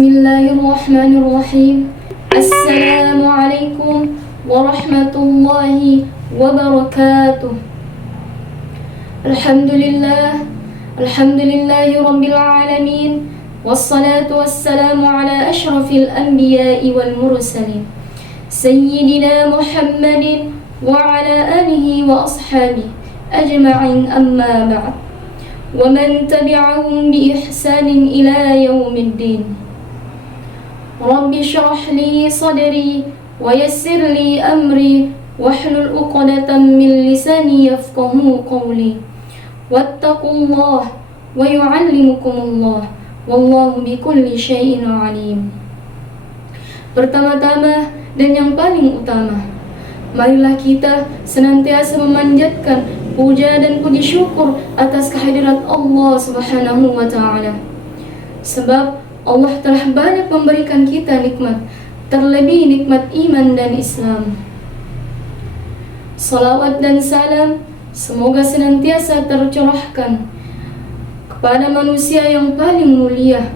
Bismillahirrahmanirrahim. Assalamualaikum warahmatullahi wabarakatuh. Alhamdulillahi rabbil alamin. Wassalatu wassalamu ala ashrafil anbiya'i wal mursalin Sayyidina Muhammadin wa ala alihi wa ashabihi ajma'in, amma ba'd. Wa man tabi'ahum bi ihsanin ila yaumiddin. Rabbi syrah li sadri wa yassir li amri wahlul 'uqdatam min lisani yafqahu qawli. Wattaqullah wa yu'allimukumullah wallahu bikulli syai'in alim. Pertama-tama dan yang paling utama, marilah kita senantiasa memanjatkan puja dan puji syukur atas kehadirat Allah Subhanahu wa ta'ala. Sebab Allah telah banyak memberikan kita nikmat, terlebih nikmat iman dan Islam. Salawat dan salam semoga senantiasa tercurahkan kepada manusia yang paling mulia,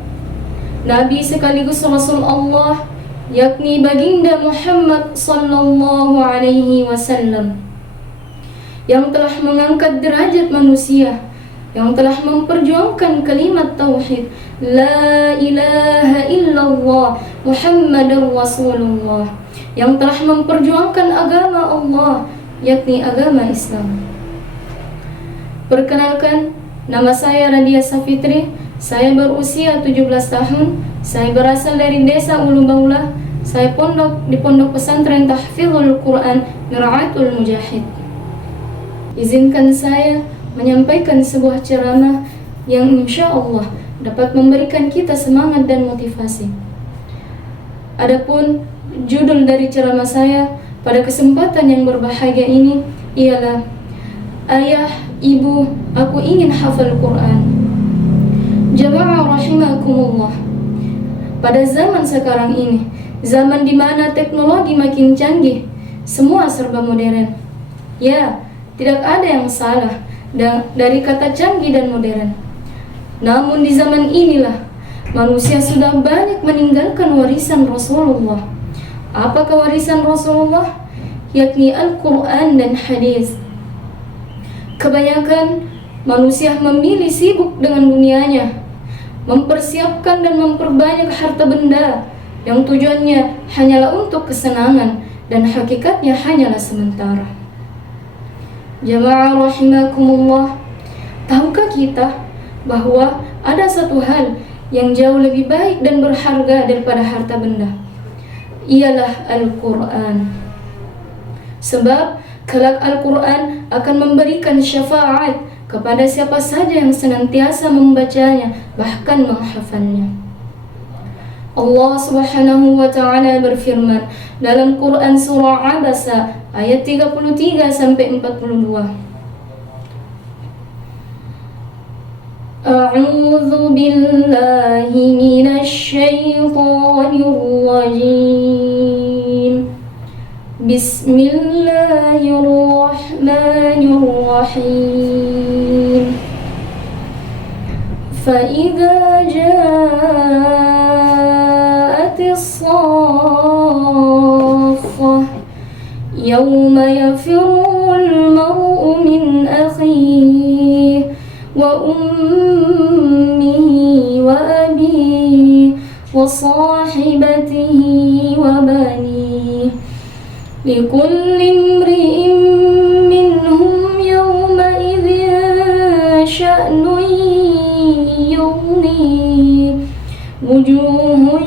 Nabi sekaligus Rasul Allah, yakni baginda Muhammad sallallahu alaihi wasallam, yang telah mengangkat derajat manusia, yang telah memperjuangkan kalimat tauhid la ilaha illallah Muhammadur Rasulullah, yang telah memperjuangkan agama Allah, yakni agama Islam. Perkenalkan, nama saya Radia Safitri. Saya berusia 17 tahun. Saya berasal dari desa Ulu Baula. Saya pondok di Pondok Pesantren Tahfidzul Quran Mir'atul Mujahid. Izinkan saya menyampaikan sebuah ceramah yang insya Allah dapat memberikan kita semangat dan motivasi. Adapun judul dari ceramah saya pada kesempatan yang berbahagia ini ialah Ayah, Ibu, aku ingin hafal Quran. Jamaah rahimakumullah. Pada zaman sekarang ini, zaman di mana teknologi makin canggih, semua serba modern. Ya, tidak ada yang salah dari kata canggih dan modern. Namun di zaman inilah manusia sudah banyak meninggalkan warisan Rasulullah. Apakah warisan Rasulullah? Yakni Al-Quran dan hadis. Kebanyakan manusia memilih sibuk dengan dunianya, mempersiapkan dan memperbanyak harta benda yang tujuannya hanyalah untuk kesenangan dan hakikatnya hanyalah sementara. Jamaah rahimakumullah, tahukah kita bahwa ada satu hal yang jauh lebih baik dan berharga daripada harta benda? Ialah Al-Quran. Sebab kelak Al-Quran akan memberikan syafaat kepada siapa saja yang senantiasa membacanya, bahkan menghafalnya. Allah Subhanahu wa ta'ala berfirman dalam Quran surah Abasa ayat 33 sampai 42. A'udzu billahi minasy syaithanir rajim. Bismillahirrahmanirrahim. Fa idza ja'atis saffah yawma yafirrul mar'u min akhihi wa ummihi wa abihi wa sahibatihi wa banihi likulli imri'in minhum yawma'idhin sya'nun yughnihi wujuhun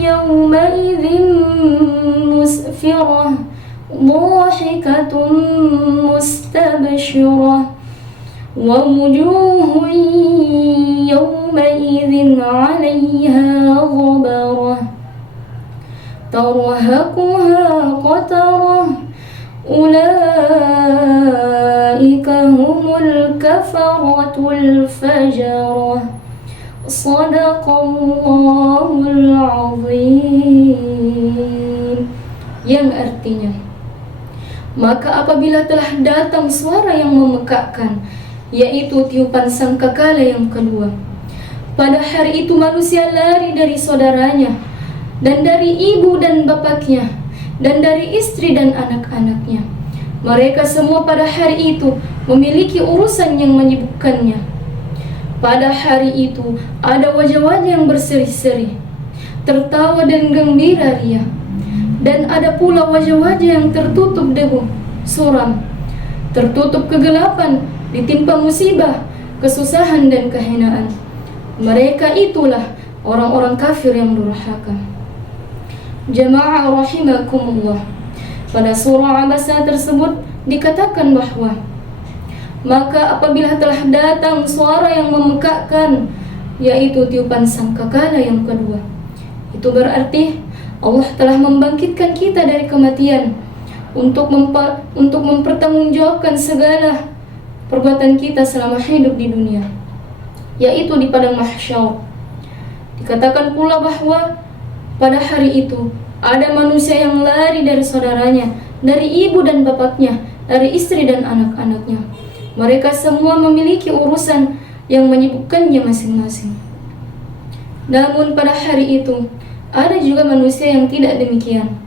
yawma'idhin musfirah dhahikatun mustabshirah wa wujuhun yawma'idhin 'alayha ghabarah tarhaquha qatarah ulaika humul kafaratul fajarah. Shadaqallahul azim. Yang artinya, maka apabila telah datang suara yang memekakkan, yaitu tiupan sangkakala yang kedua, Pada hari itu manusia lari dari saudaranya, dan dari ibu dan bapaknya, dan dari istri dan anak-anaknya. Mereka semua pada hari itu memiliki urusan yang menyibukkannya. Pada hari itu ada wajah-wajah yang berseri-seri, tertawa dan gembira ria. Dan ada pula wajah-wajah yang tertutup debu, suram, tertutup kegelapan, ditimpa musibah, kesusahan dan kehinaan. Mereka itulah orang-orang kafir yang durhaka. Jamaah rahimakumullah. Pada surah Abasa tersebut dikatakan bahwa maka apabila telah datang suara yang memekakkan, yaitu tiupan sangkakala yang kedua, itu berarti Allah telah membangkitkan kita dari kematian untuk mempertanggungjawabkan segala perbuatan kita selama hidup di dunia, yaitu di padang mahsyar. Dikatakan pula bahwa pada hari itu ada manusia yang lari dari saudaranya, dari ibu dan bapaknya, dari istri dan anak-anaknya. Mereka semua memiliki urusan yang menyibukkannya masing-masing. Namun pada hari itu ada juga manusia yang tidak demikian.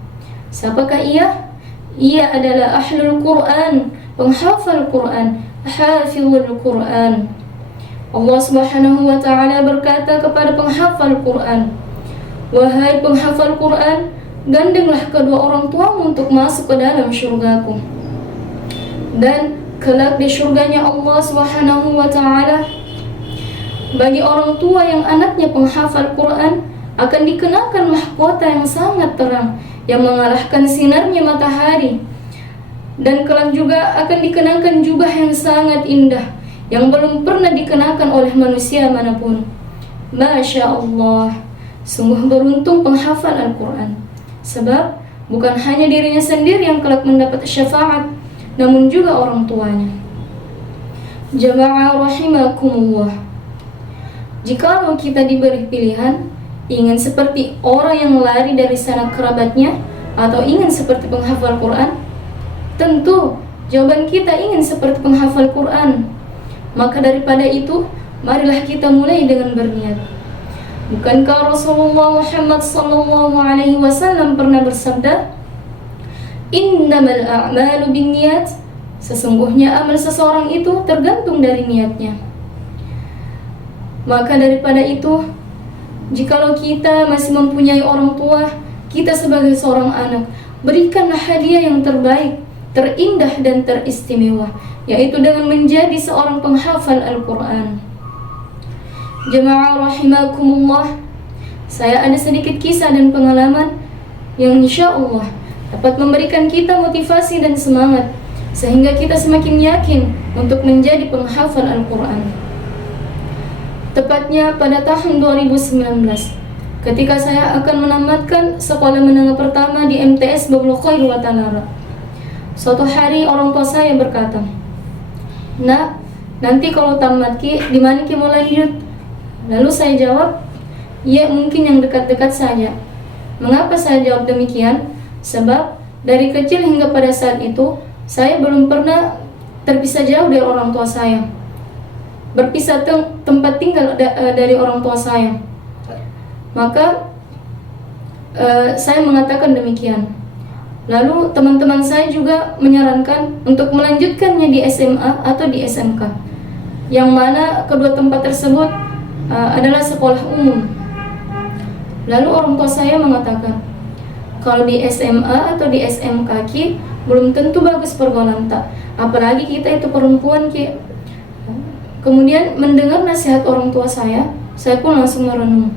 Siapakah ia? Ia adalah ahlul Quran, penghafal Quran, hafizul Quran. Allah Subhanahu wa taala berkata kepada penghafal Quran, "Wahai penghafal Quran, gandenglah kedua orang tuamu untuk masuk ke dalam syurgaku." Dan kelak di syurganya Allah Subhanahu wa taala, bagi orang tua yang anaknya penghafal Quran akan dikenakan mahkota yang sangat terang yang mengalahkan sinarnya matahari, dan kelak juga akan dikenakan jubah yang sangat indah yang belum pernah dikenakan oleh manusia manapun. Masya Allah, sungguh beruntung penghafal Al-Quran, sebab bukan hanya dirinya sendiri yang kelak mendapat syafaat, namun juga orang tuanya. Jamaah rahimakumullah. Jikalau kita diberi pilihan, ingin seperti orang yang lari dari sanak kerabatnya atau ingin seperti penghafal Quran, tentu jawaban kita ingin seperti penghafal Quran. Maka daripada itu, marilah kita mulai dengan berniat. Bukankah Rasulullah Muhammad SAW pernah bersabda, "Innamal a'malu binniyat." Sesungguhnya amal seseorang itu tergantung dari niatnya. Maka daripada itu, jikalau kita masih mempunyai orang tua, kita sebagai seorang anak, berikanlah hadiah yang terbaik, terindah dan teristimewa, yaitu dengan menjadi seorang penghafal Al-Quran. Jemaah rahimakumullah, saya ada sedikit kisah dan pengalaman yang insya Allah dapat memberikan kita motivasi dan semangat, sehingga kita semakin yakin untuk menjadi penghafal Al-Quran. Tepatnya pada tahun 2019, ketika saya akan menamatkan sekolah menengah pertama di MTS Babul Khair wa Tanara. Suatu hari orang tua saya berkata, "Nak, nanti kalau tamat ki, di mana ki mau lanjut?" Lalu saya jawab, "Ya mungkin yang dekat-dekat saja." Mengapa saya jawab demikian? Sebab dari kecil hingga pada saat itu, saya belum pernah terpisah jauh dari orang tua saya, berpisah tempat tinggal dari orang tua saya. Maka saya mengatakan demikian. Lalu teman-teman saya juga menyarankan untuk melanjutkannya di SMA atau di SMK, yang mana kedua tempat tersebut adalah sekolah umum. Lalu orang tua saya mengatakan, kalau di SMA atau di SMK ki, belum tentu bagus pergaulan tak, apalagi kita itu perempuan ki. Kemudian mendengar nasihat orang tua saya pun langsung merenung.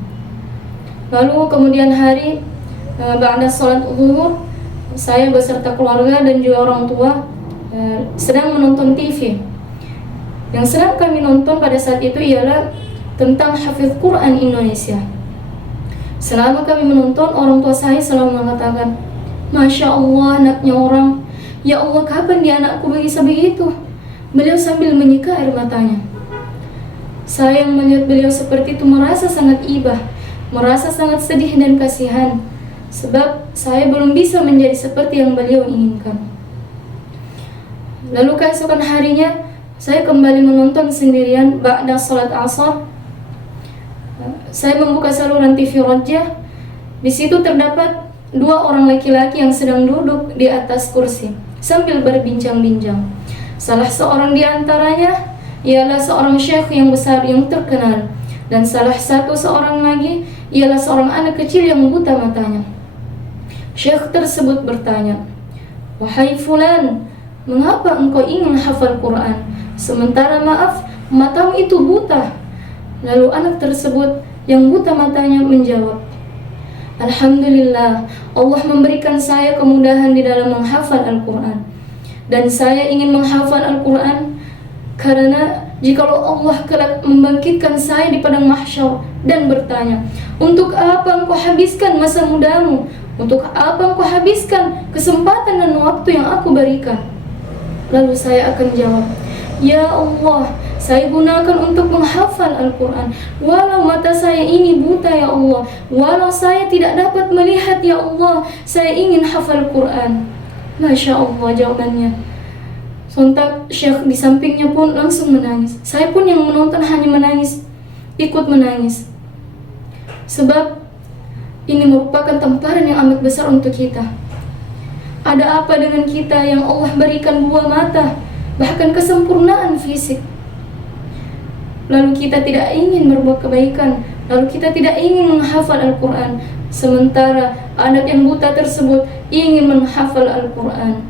Lalu kemudian hari ba'da salat zuhur, saya beserta keluarga dan juga orang tua sedang menonton TV. Yang sedang kami nonton pada saat itu ialah tentang Hafiz Quran Indonesia. Selama kami menonton, orang tua saya selalu mengatakan, "Masya Allah, anaknya orang. Ya Allah, kapan dia anakku bisa begitu?" Beliau sambil menyeka air matanya. Saya yang melihat beliau seperti itu merasa sangat ibah, merasa sangat sedih dan kasihan, sebab saya belum bisa menjadi seperti yang beliau inginkan. Lalu keesokan harinya, saya kembali menonton sendirian ba'da salat asar. Saya membuka saluran TV Rojah. Di situ terdapat dua orang laki-laki yang sedang duduk di atas kursi sambil berbincang-bincang. Salah seorang di antaranya ialah seorang syekh yang besar yang terkenal, dan salah seorang lagi ialah seorang anak kecil yang buta matanya. Syekh tersebut bertanya, "Wahai fulan, mengapa engkau ingin hafal Quran sementara maaf matamu itu buta?" Lalu anak tersebut yang buta matanya menjawab, "Alhamdulillah, Allah memberikan saya kemudahan di dalam menghafal Al-Quran. Dan saya ingin menghafal Al-Quran karena jikalau Allah kelak membangkitkan saya di padang mahsyar dan bertanya, 'Untuk apa engkau habiskan masa mudamu? Untuk apa engkau habiskan kesempatan dan waktu yang aku berikan?' Lalu saya akan jawab, 'Ya Allah, saya gunakan untuk menghafal Al-Quran. Walau mata saya ini buta ya Allah, walau saya tidak dapat melihat ya Allah, saya ingin hafal Quran.'" Masya Allah jawabannya. Sontak syekh di sampingnya pun langsung menangis. Saya pun yang menonton hanya menangis, ikut menangis. Sebab ini merupakan tamparan yang amat besar untuk kita. Ada apa dengan kita yang Allah berikan dua mata, bahkan kesempurnaan fisik, lalu kita tidak ingin berbuat kebaikan, lalu kita tidak ingin menghafal Al-Quran, sementara anak yang buta tersebut ingin menghafal Al-Quran.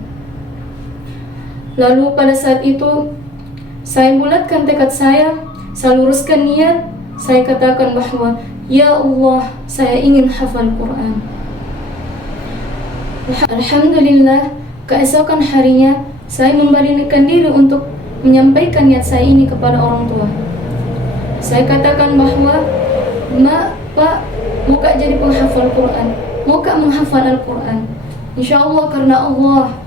Lalu pada saat itu saya bulatkan tekad saya luruskan niat, saya katakan bahwa, "Ya Allah, saya ingin hafal Quran." Alhamdulillah, keesokan harinya saya memberanikan diri untuk menyampaikan niat saya ini kepada orang tua. Saya katakan bahwa, Pak, mau kak jadi penghafal Quran, mau kak menghafal Al-Quran, insya Allah karena Allah."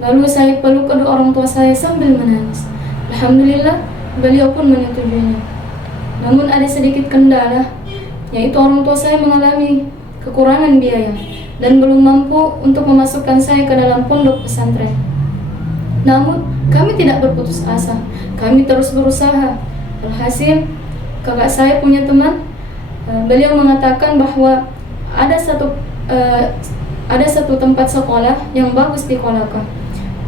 Lalu saya peluk kedua orang tua saya sambil menangis. Alhamdulillah, beliau pun menyetujuinya. Namun ada sedikit kendala, yaitu orang tua saya mengalami kekurangan biaya dan belum mampu untuk memasukkan saya ke dalam pondok pesantren. Namun kami tidak berputus asa, kami terus berusaha. Alhasil kakak saya punya teman, beliau mengatakan bahwa ada satu tempat sekolah yang bagus di Kolaka.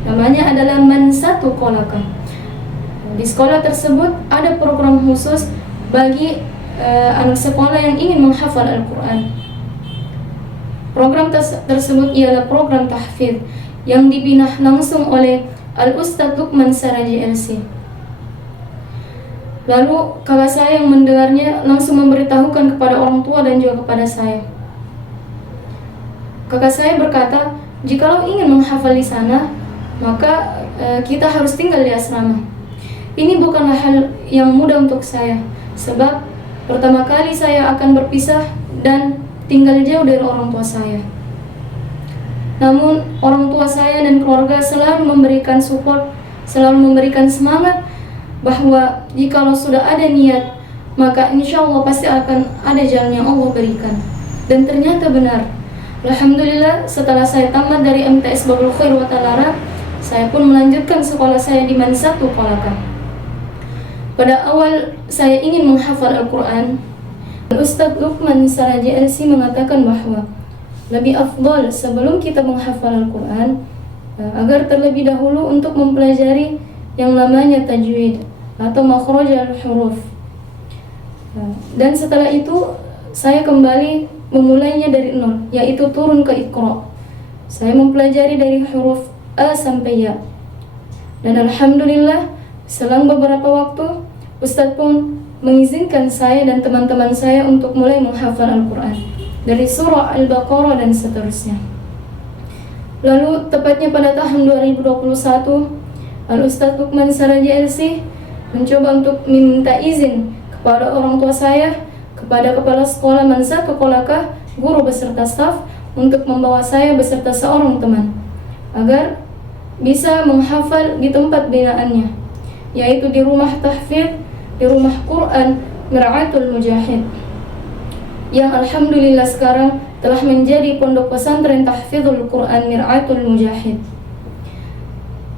Namanya adalah Mansatu Kolaka. Di sekolah tersebut ada program khusus bagi anak sekolah yang ingin menghafal Al-Quran. Program tersebut ialah program tahfidz yang dibina langsung oleh Al-Ustadz Lukman Saraji LC. Lalu kakak saya yang mendengarnya langsung memberitahukan kepada orang tua dan juga kepada saya. Kakak saya berkata, "Jikalau ingin menghafal di sana, maka kita harus tinggal di asrama." Ini bukanlah hal yang mudah untuk saya, sebab pertama kali saya akan berpisah dan tinggal jauh dari orang tua saya. Namun orang tua saya dan keluarga selalu memberikan support, selalu memberikan semangat bahwa jikalau sudah ada niat, maka insya Allah pasti akan ada jalan yang Allah berikan. Dan ternyata benar. Alhamdulillah, setelah saya tamat dari MTS Babul Khair wa Talara, saya pun melanjutkan sekolah saya di Mansatu Kolaka. Pada awal saya ingin menghafal Al-Quran, Ustadz Lukman Saraji LC mengatakan bahwa lebih afdal sebelum kita menghafal Al-Quran, agar terlebih dahulu untuk mempelajari yang namanya tajwid atau makhrajul huruf. Dan setelah itu saya kembali memulainya dari nol, yaitu turun ke Iqra. Saya mempelajari dari huruf A sampai Ya. Dan alhamdulillah, selang beberapa waktu Ustadz pun mengizinkan saya dan teman-teman saya untuk mulai menghafal Al-Quran dari surah Al-Baqarah dan seterusnya. Lalu tepatnya pada tahun 2021, Al-Ustadz Lukman Saraji LC mencoba untuk minta izin kepada orang tua saya, kepada kepala sekolah Mansatu Kolaka, guru beserta staf, untuk membawa saya beserta seorang teman agar bisa menghafal di tempat binaannya, yaitu di rumah tahfidz, di rumah Quran Mir'atul Mujahid, yang alhamdulillah sekarang telah menjadi pondok pesantren tahfidzul Quran Mir'atul Mujahid.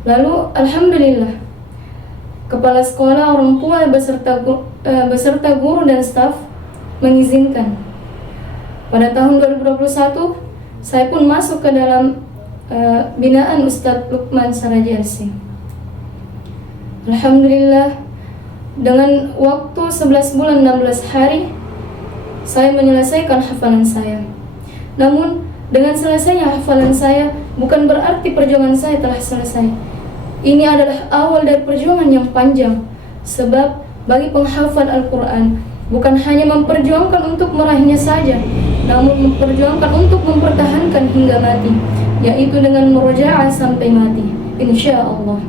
Lalu alhamdulillah, kepala sekolah, orang tua beserta guru dan staf mengizinkan. Pada tahun 2021, saya pun masuk ke dalam binaan Ustadz Lukman Sarajarsi. Alhamdulillah, dengan waktu 11 bulan 16 hari, saya menyelesaikan hafalan saya. Namun, dengan selesainya hafalan saya, bukan berarti perjuangan saya telah selesai. Ini adalah awal dari perjuangan yang panjang. Sebab, bagi penghafal Al-Quran, bukan hanya memperjuangkan untuk meraihnya saja, namun memperjuangkan untuk mempertahankan hingga mati, yaitu dengan murojaah sampai mati, insya Allah.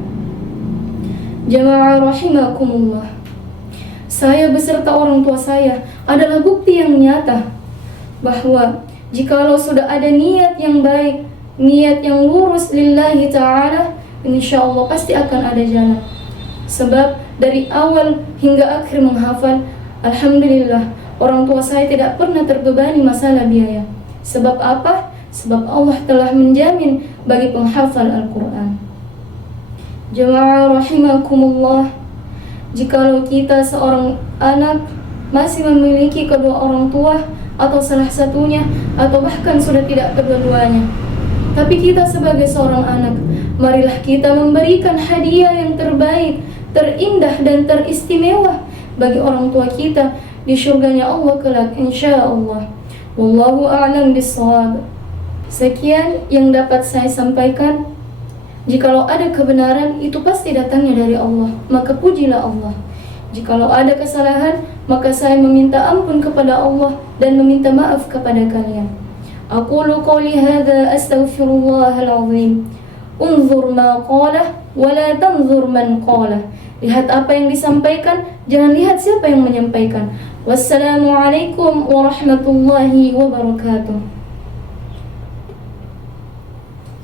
Jamaah rahimakumullah, saya beserta orang tua saya adalah bukti yang nyata bahwa jikalau sudah ada niat yang baik, niat yang lurus lillahi ta'ala, insya Allah pasti akan ada jalan. Sebab dari awal hingga akhir menghafal, alhamdulillah, orang tua saya tidak pernah terbebani masalah biaya. Sebab apa? Sebab Allah telah menjamin bagi penghafal Al-Quran. Jamaah rahimakumullah, jikalau kita seorang anak masih memiliki kedua orang tua atau salah satunya, atau bahkan sudah tidak kedua-duanya, tapi kita sebagai seorang anak, marilah kita memberikan hadiah yang terbaik, terindah dan teristimewa bagi orang tua kita di surganya Allah kelak, insya Allah. Wallahu a'lam bishawab. Sekian yang dapat saya sampaikan. Jikalau ada kebenaran, itu pasti datangnya dari Allah, maka pujilah Allah. Jikalau ada kesalahan, maka saya meminta ampun kepada Allah dan meminta maaf kepada kalian. Aqulu qawli hadha astaghfirullahal azim. Unzur ma qalah wa la tanzur man qalah. Lihat apa yang disampaikan, jangan lihat siapa yang menyampaikan. Wassalamualaikum warahmatullahi wabarakatuh.